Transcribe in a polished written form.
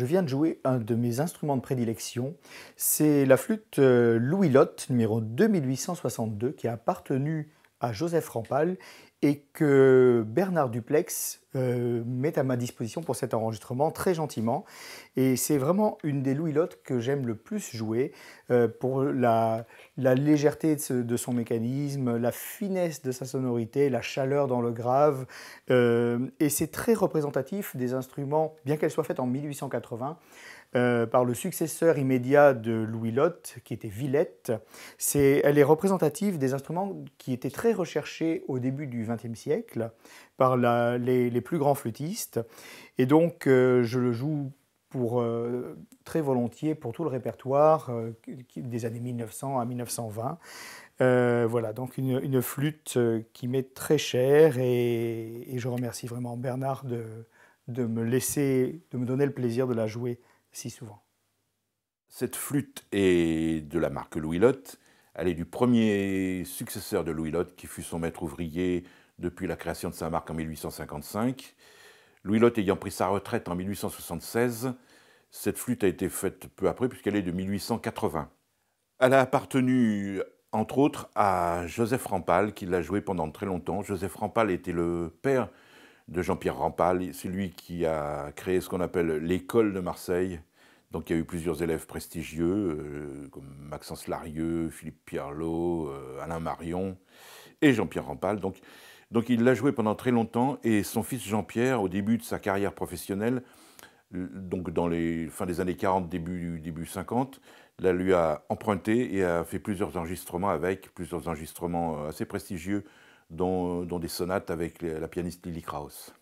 je viens de jouer un de mes instruments de prédilection. C'est la flûte Louis Lotte, numéro 2862, qui a appartenu à Joseph Rampal et que Bernard Duplex met à ma disposition pour cet enregistrement très gentiment. Et c'est vraiment une des Louis Lotte que j'aime le plus jouer pour la légèreté de son mécanisme, la finesse de sa sonorité, la chaleur dans le grave. Et c'est très représentatif des instruments, bien qu'elle soit faite en 1880, par le successeur immédiat de Louis Lotte, qui était Villette. Elle est représentative des instruments qui étaient très recherchés au début du XXe siècle par les plus grands flûtistes. Et donc, je le joue très volontiers pour tout le répertoire des années 1900 à 1920. Voilà, donc une flûte qui m'est très chère et je remercie vraiment Bernard de me donner le plaisir de la jouer si souvent. Cette flûte est de la marque Louis Lotte. Elle est du premier successeur de Louis Lotte, qui fut son maître ouvrier depuis la création de sa marque en 1855. Louis Lotte ayant pris sa retraite en 1876, cette flûte a été faite peu après, puisqu'elle est de 1880. Elle a appartenu, entre autres, à Joseph Rampal, qui l'a jouée pendant très longtemps. Joseph Rampal était le père de Jean-Pierre Rampal. C'est lui qui a créé ce qu'on appelle l'école de Marseille. Donc il y a eu plusieurs élèves prestigieux, comme Maxence Larieux, Philippe Pierlot, Alain Marion et Jean-Pierre Rampal. Donc il l'a joué pendant très longtemps, et son fils Jean-Pierre, au début de sa carrière professionnelle, donc dans les fins des années 40, début 50, là, lui a emprunté et a fait plusieurs enregistrements assez prestigieux, dont des sonates avec la pianiste Lily Krauss.